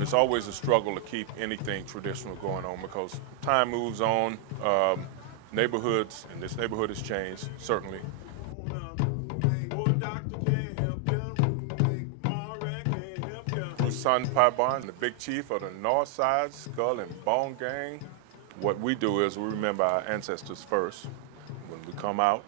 It's always a struggle to keep anything traditional going on because time moves on, neighborhoods, and this neighborhood has changed, certainly. Son Pi Bond, the big chief of the North Side Skull and Bone Gang. What we do is we remember our ancestors first. When we come out,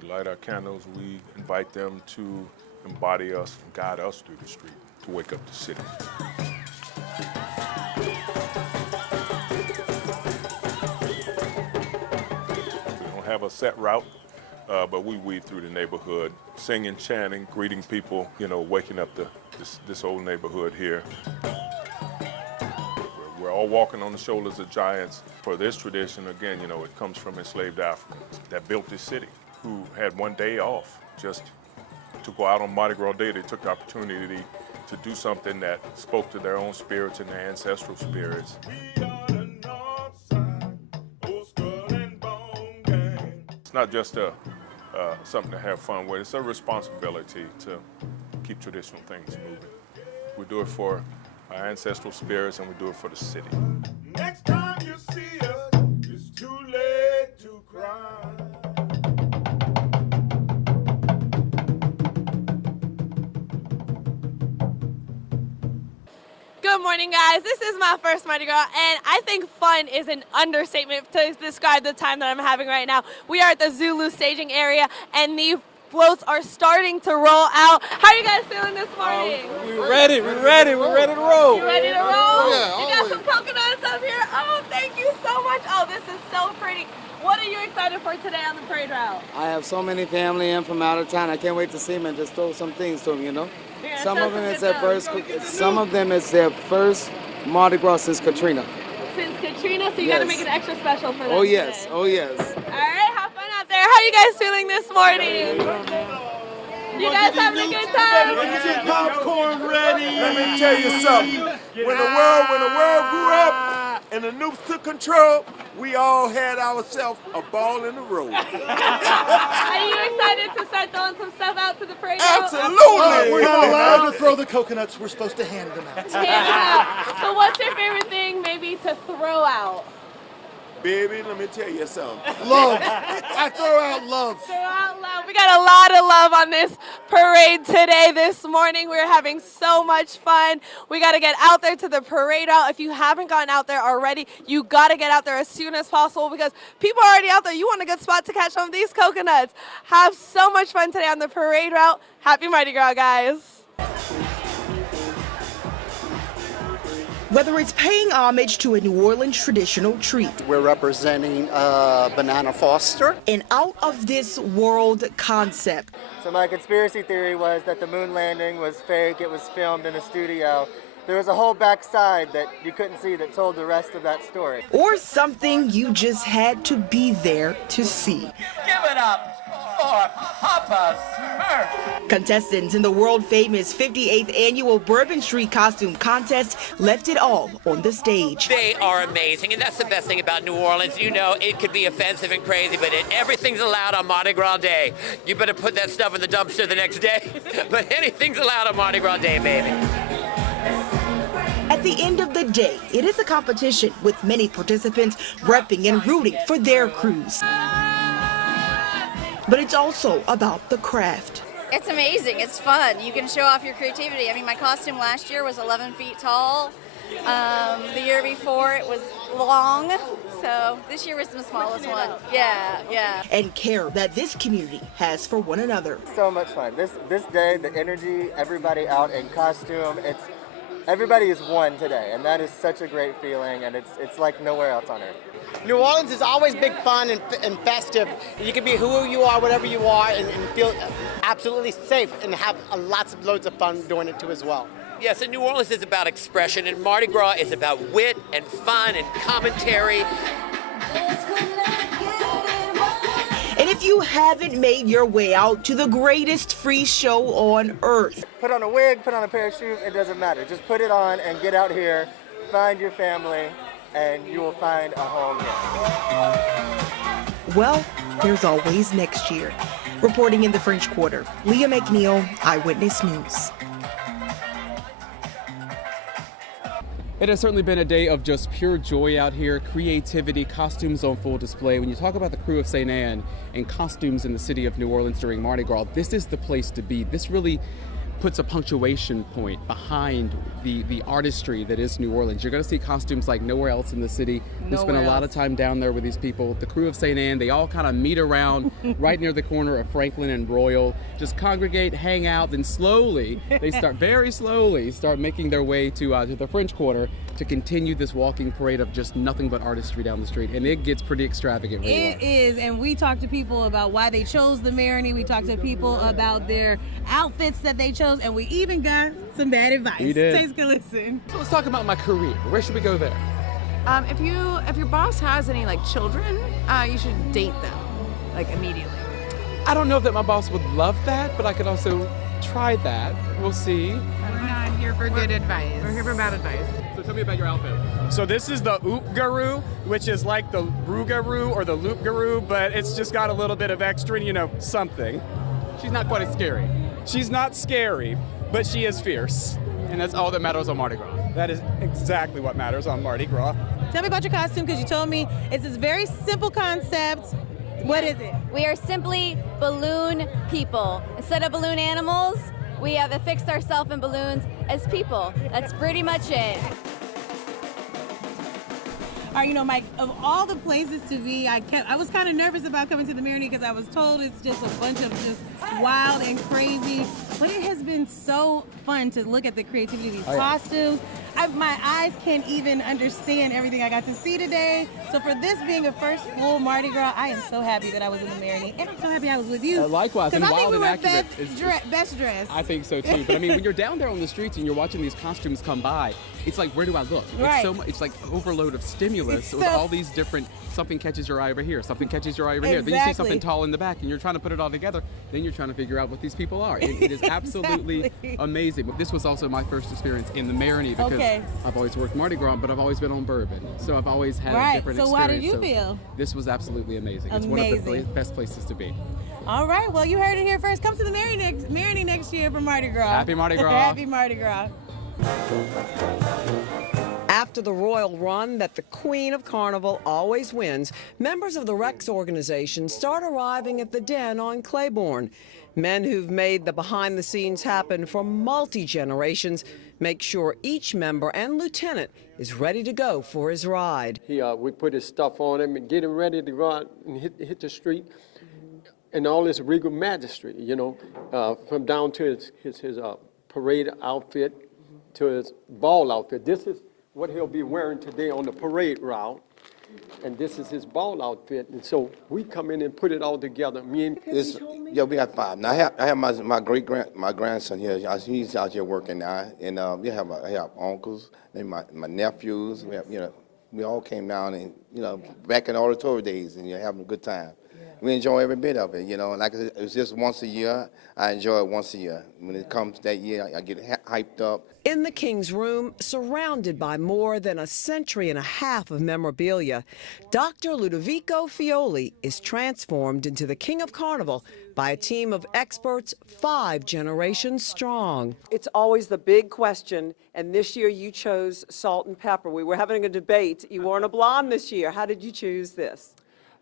we light our candles, we invite them to embody us and guide us through the street to wake up the city. We don't have a set route, but we weave through the neighborhood, singing, chanting, greeting people, you know, waking up this old neighborhood here. We're all walking on the shoulders of giants. For this tradition, again, you know, it comes from enslaved Africans that built this city, who had one day off just to go out on Mardi Gras Day. They took the opportunity to do something that spoke to their own spirits and their ancestral spirits. It's not just something to have fun with, it's a responsibility to keep traditional things moving. We do it for our ancestral spirits and we do it for the city. Next time you see us, it's too late to cry. Good morning, guys. This is my first Mardi Gras, and I think fun is an understatement to describe the time that I'm having right now. We are at the Zulu staging area, and the floats are starting to roll out. How are you guys feeling this morning? We're ready to roll. You ready to roll? Yeah, you got some coconuts up here. Oh, thank you so much. Oh, this is so pretty. What are you excited for today on the parade route? I have so many family in from out of town. I can't wait to see them and just throw some things to them, you know? Yeah, some of them is their first Mardi Gras since Katrina. Since Katrina, so you Yes. got to make it extra special for them. Oh yes, today. oh yes. All right, have fun out there. How are you guys feeling this morning? You guys having a good time? Get your popcorn ready. Let me tell you something. When the world grew up and the Noops took control, we all had ourselves a ball in the road. Are you excited to start throwing some stuff out to the parade route? Absolutely. We're not allowed to throw the coconuts. We're supposed to hand them out. So what's your favorite thing maybe to throw out? Baby, let me tell you something. Love. I throw out love. Throw out love. We got a lot of love on this parade today, this morning. We're having so much fun. We got to get out there to the parade route. If you haven't gotten out there already, you got to get out there as soon as possible because people are already out there. You want a good spot to catch some of these coconuts. Have so much fun today on the parade route. Happy Mardi Gras, guys. Whether it's paying homage to a New Orleans traditional treat, we're representing Banana Foster, an out-of-this-world concept. So my conspiracy theory was that the moon landing was fake, it was filmed in a studio. There was a whole backside that you couldn't see that told the rest of that story. Or something you just had to be there to see. Give it up for Papa Smurf. Contestants in the world-famous 58th Annual Bourbon Street Costume Contest left it all on the stage. They are amazing, and that's the best thing about New Orleans. You know, it could be offensive and crazy, but everything's allowed on Mardi Gras Day. You better put that stuff in the dumpster the next day, but anything's allowed on Mardi Gras Day, baby. At the end of the day, it is a competition with many participants repping and rooting for their crews. But it's also about the craft. It's amazing. It's fun. You can show off your creativity. I mean, my costume last year was 11 feet tall. The year before it was long. So this year was the smallest one. Yeah. And care that this community has for one another. So much fun. This day, the energy, everybody out in costume, everybody is one today, and that is such a great feeling, and it's like nowhere else on earth. New Orleans is always big fun and festive. You can be who you are, whatever you are, and feel absolutely safe and have loads of fun doing it too as well. Yes, and New Orleans is about expression, and Mardi Gras is about wit and fun and commentary. And if you haven't made your way out to the greatest free show on earth, put on a wig, put on a pair of shoes, it doesn't matter. Just put it on and get out here, find your family, and you will find a home here. Well, there's always next year. Reporting in the French Quarter, Leah McNeil, Eyewitness News. It has certainly been a day of just pure joy out here, creativity, costumes on full display. When you talk about the crew of St. Anne and costumes in the city of New Orleans during Mardi Gras, this is the place to be. This really puts a punctuation point behind the artistry that is New Orleans. You're going to see costumes like nowhere else in the city. We spend a lot of time down there with these people. The crew of St. Anne, they all kind of meet around right near the corner of Franklin and Royal, just congregate, hang out, then slowly, they start very slowly start making their way to the French Quarter to continue this walking parade of just nothing but artistry down the street. And it gets pretty extravagant. It is, and we talked to people about why they chose the Marigny. We talked to people about their outfits that they chose, and we even got some bad advice. We did. Take a listen. So let's talk about my career. Where should we go there? If your boss has any like children, you should date them like immediately. I don't know that my boss would love that, but I could also try that. We'll see. We're not here for good advice. We're here for bad advice. So tell me about your outfit. So this is the Oop Guru, which is like the Rougarou or the Loop Guru, but it's just got a little bit of extra, something. She's not quite as scary. She's not scary, but she is fierce. And that's all that matters on Mardi Gras. That is exactly what matters on Mardi Gras. Tell me about your costume, because you told me it's this very simple concept. What is it? We are simply balloon people. Instead of balloon animals, we have affixed ourselves in balloons as people. That's pretty much it. All right, Mike, of all the places to be, I was kind of nervous about coming to the Marigny because I was told it's just a bunch of just wild and crazy. But it has been so fun to look at the creativity of these costumes. My eyes can't even understand everything I got to see today. So for this being a first full Mardi Gras, I am so happy that I was in the Marigny, and I'm so happy I was with you. Likewise, and I wild think and we were accurate. best dressed. I think so too. But I mean, when you're down there on the streets and you're watching these costumes come by, it's like, where do I look? Right. It's so much. It's like overload of stimulus with all these different. Something catches your eye over here. Something catches your eye over here. Then you see something tall in the back, and you're trying to put it all together. Then you're trying to figure out what these people are. It is absolutely amazing. But this was also my first experience in the Marigny because I've always worked Mardi Gras, but I've always been on bourbon, so I've always had a different experience. So how did you feel? This was absolutely amazing. It's one of the best places to be. All right, well, you heard it here first. Come to the Marigny next year for Mardi Gras. Happy Mardi Gras. Happy Mardi Gras. After the royal run that the Queen of Carnival always wins, members of the Rex organization start arriving at the Den on Claiborne. Men who've made the behind-the-scenes happen for multi-generations make sure each member and lieutenant is ready to go for his ride. We put his stuff on him and get him ready to go out and hit the street. And all this regal majesty, from down to his parade outfit to his ball outfit. This is what he'll be wearing today on the parade route. And this is his ball outfit. And so we come in and put it all together. Me and we got 5. Now I have my grandson here. He's out here working now, and I have uncles and my nephews. We all came down and back in oratory days and having a good time. We enjoy every bit of it, Like I said, it's just once a year. I enjoy it once a year. When it comes that year, I get hyped up. In the King's Room, surrounded by more than a century and a half of memorabilia, Dr. Ludovico Fioli is transformed into the King of Carnival by a team of experts 5 generations strong. It's always the big question, and this year you chose salt and pepper. We were having a debate. You weren't a blonde this year. How did you choose this?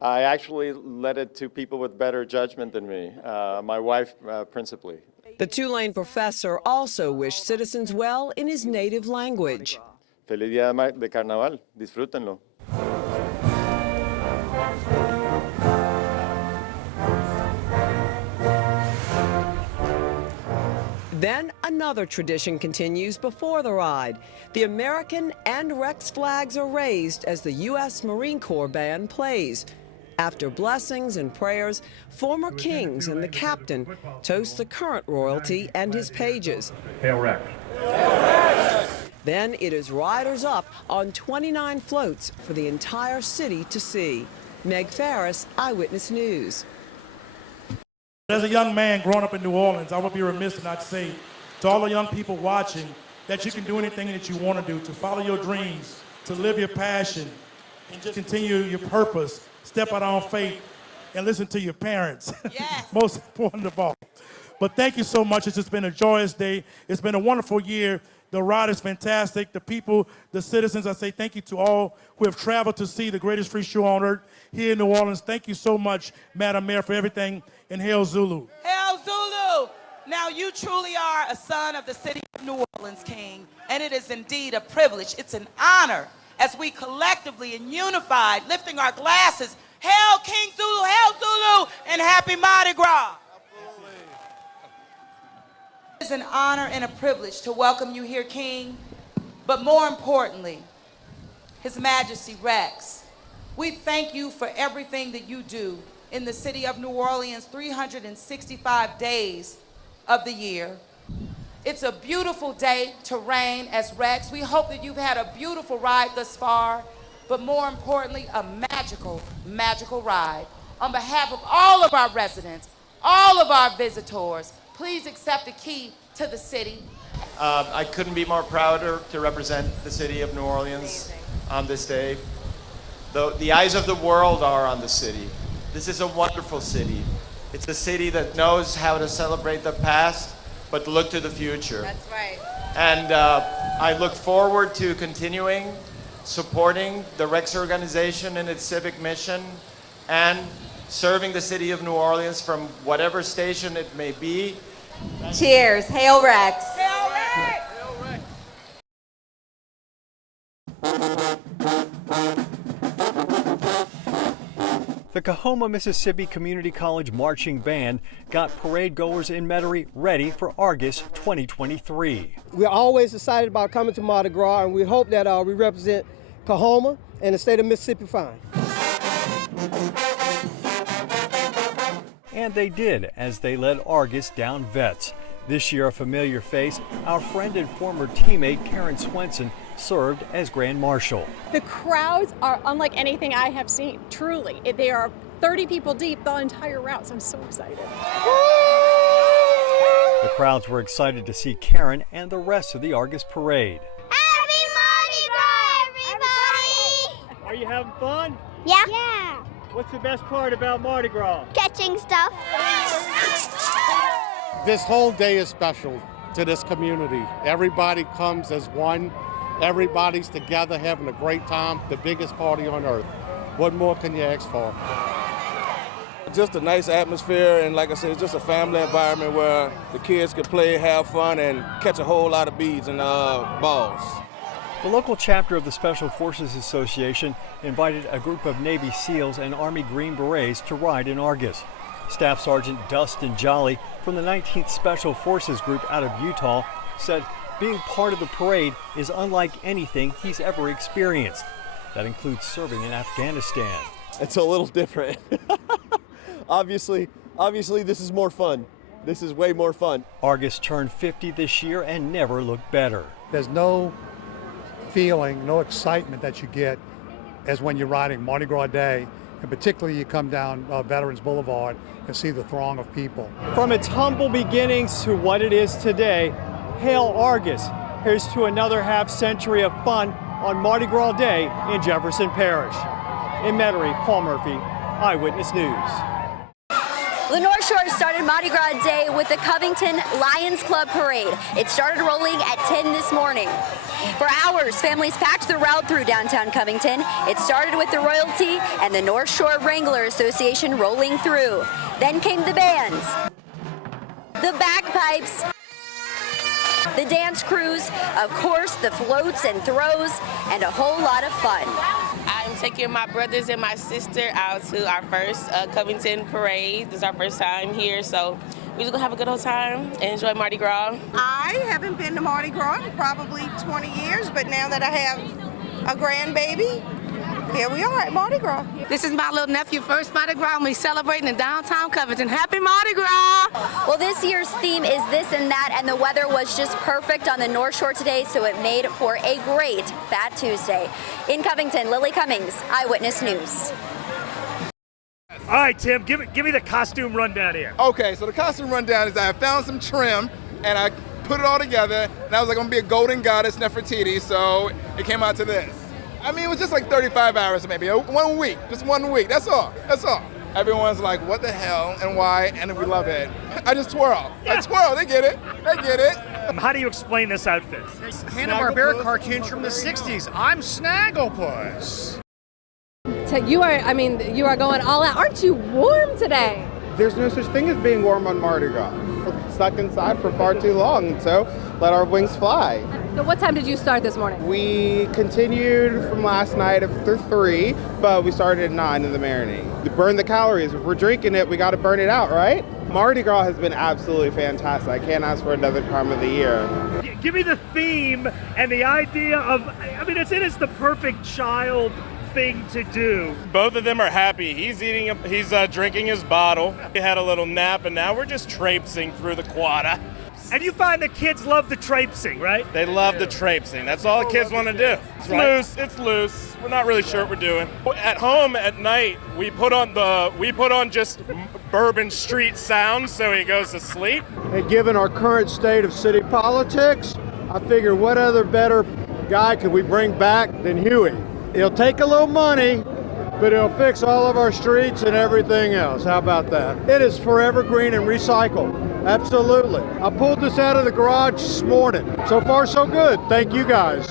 I actually led it to people with better judgment than me, my wife principally. The Tulane professor also wished citizens well in his native language. Feliz Día de Carnaval, disfrútenlo. Then another tradition continues before the ride. The American and Rex flags are raised as the U.S. Marine Corps band plays. After blessings and prayers, former kings and the captain toast the current royalty and his pages. Hail Rex. Then it is riders up on 29 floats for the entire city to see. Meg Farris, Eyewitness News. As a young man growing up in New Orleans, I would be remiss to not say to all the young people watching that you can do anything that you want to do, to follow your dreams, to live your passion and just continue your purpose, step out on faith, and listen to your parents. Yes. Most important of all. But thank you so much. It's just been a joyous day. It's been a wonderful year. The ride is fantastic. The people, the citizens, I say thank you to all who have traveled to see the greatest free show on earth here in New Orleans. Thank you so much, Madam Mayor, for everything. And hail Zulu. Hail Zulu! Now you truly are a son of the city of New Orleans, King, and it is indeed a privilege. It's an honor as we collectively and unified, lifting our glasses, hail King Zulu, hail Zulu, and happy Mardi Gras. It is an honor and a privilege to welcome you here, King, but more importantly, His Majesty Rex. We thank you for everything that you do in the city of New Orleans 365 days of the year. It's a beautiful day to reign as Rex. We hope that you've had a beautiful ride thus far, but more importantly, a magical, magical ride. On behalf of all of our residents, all of our visitors, please accept the key to the city. I couldn't be more prouder to represent the city of New Orleans on this day. The eyes of the world are on the city. This is a wonderful city. It's a city that knows how to celebrate the past, but look to the future. That's right. And I look forward to continuing supporting the Rex organization in its civic mission and serving the city of New Orleans from whatever station it may be. Cheers. Hail Rex. Hail Rex! The Coahoma, Mississippi Community College Marching Band got parade goers in Metairie ready for Argus 2023. We're always excited about coming to Mardi Gras, and we hope that we represent Coahoma and the state of Mississippi fine. And they did, as they led Argus down Vets. This year, a familiar face, our friend and former teammate Karen Swenson served as Grand Marshal. The crowds are unlike anything I have seen, truly. They are 30 people deep the entire route, so I'm so excited. The crowds were excited to see Karen and the rest of the Argus parade. Happy Mardi Gras, everybody! Are you having fun? Yeah. Yeah. What's the best part about Mardi Gras? Catching stuff. This whole day is special to this community. Everybody comes as one. Everybody's together having a great time, the biggest party on earth. What more can you ask for? Just a nice atmosphere, and like I said, it's just a family environment where the kids can play, have fun, and catch a whole lot of beads and balls. The local chapter of the Special Forces Association invited a group of Navy SEALs and Army Green Berets to ride in Argus. Staff Sergeant Dustin Jolly from the 19th Special Forces Group out of Utah said being part of the parade is unlike anything he's ever experienced. That includes serving in Afghanistan. It's a little different. Obviously, this is more fun. This is way more fun. Argus turned 50 this year and never looked better. There's no feeling, no excitement that you get as when you're riding Mardi Gras Day, and particularly you come down Veterans Boulevard and see the throng of people. From its humble beginnings to what it is today, hail Argus. Here's to another half century of fun on Mardi Gras Day in Jefferson Parish. In Metairie, Paul Murphy, Eyewitness News. The North Shore started Mardi Gras Day with the Covington Lions Club Parade. It started rolling at 10 this morning. For hours, families packed the route through downtown Covington. It started with the royalty and the North Shore Wrangler Association rolling through. Then came the bands, the bagpipes, the dance crews, of course, the floats and throws, and a whole lot of fun. I'm taking my brothers and my sister out to our first Covington parade. This is our first time here, so we're just gonna have a good old time and enjoy Mardi Gras. I haven't been to Mardi Gras in probably 20 years, but now that I have a grandbaby, here we are at Mardi Gras. This is my little nephew, first Mardi Gras, and we're celebrating in downtown Covington. Happy Mardi Gras! Well, this year's theme is this and that, and the weather was just perfect on the North Shore today, so it made for a great Fat Tuesday. In Covington, Lily Cummings, Eyewitness News. All right, Tim, give me the costume rundown here. Okay, so the costume rundown is I found some trim, and I put it all together, and I was like, I'm gonna be a golden goddess Nefertiti, so it came out to this. I mean, it was just like 35 hours maybe, 1 week, just 1 week, that's all, that's all. Everyone's like, what the hell and why, and we love it. I just twirl, I twirl, they get it, they get it. How do you explain this outfit? Hanna-Barbera cartoons from the 60s. I'm Snagglepuss. You are going all out. Aren't you warm today? There's no such thing as being warm on Mardi Gras. We're stuck inside for far too long, so let our wings fly. So what time did you start this morning? We continued from last night after 3, but we started at 9 in the morning. To burn the calories. If we're drinking it, we got to burn it out, right? Mardi Gras has been absolutely fantastic. I can't ask for another time of the year. Give me the theme and the idea of, I mean, it's the perfect child thing to do. Both of them are happy. He's drinking his bottle. He had a little nap, and now we're just traipsing through the quad. And you find the kids love the traipsing, right? They love the traipsing. That's all the kids want to do. It's loose. It's loose. We're not really sure what we're doing. At home at night, we put on just Bourbon Street sounds so he goes to sleep. And given our current state of city politics, I figure what other better guy could we bring back than Huey? It'll take a little money, but it'll fix all of our streets and everything else. How about that? It is forever green and recycled. Absolutely. I pulled this out of the garage this morning. So far, so good. Thank you guys.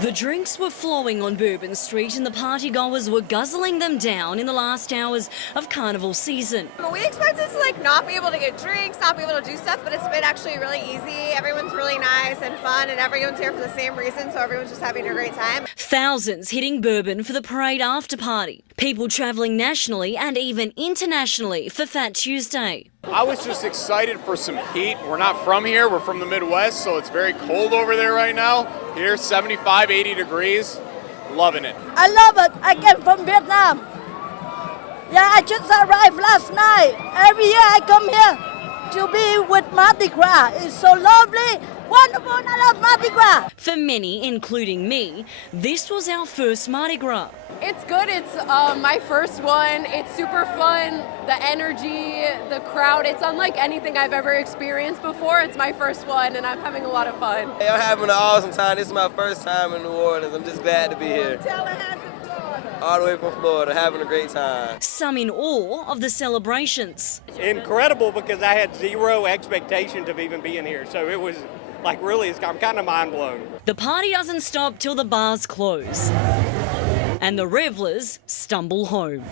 The drinks were flowing on Bourbon Street and the partygoers were guzzling them down in the last hours of carnival season. We expected to not be able to get drinks, not be able to do stuff, but it's been actually really easy. Everyone's really nice and fun, and everyone's here for the same reason, so everyone's just having a great time. Thousands hitting Bourbon for the parade after party. People travelling nationally and even internationally for Fat Tuesday. I was just excited for some heat. We're not from here, we're from the Midwest, so it's very cold over there right now. Here, 75, 80 degrees. Loving it. I love it. I came from Vietnam. Yeah, I just arrived last night. Every year I come here to be with Mardi Gras. It's so lovely. Wonderful, I love Mardi Gras. For many, including me, this was our first Mardi Gras. It's good. It's my first one. It's super fun. The energy, the crowd, it's unlike anything I've ever experienced before. It's my first one, and I'm having a lot of fun. Hey, I'm having an awesome time. This is my first time in New Orleans. I'm just glad to be here. All the way from Florida, having a great time. Some in awe of the celebrations. Incredible, because I had zero expectations of even being here. So it was really, I'm kind of mind blown. The party doesn't stop till the bars close and the revelers stumble home.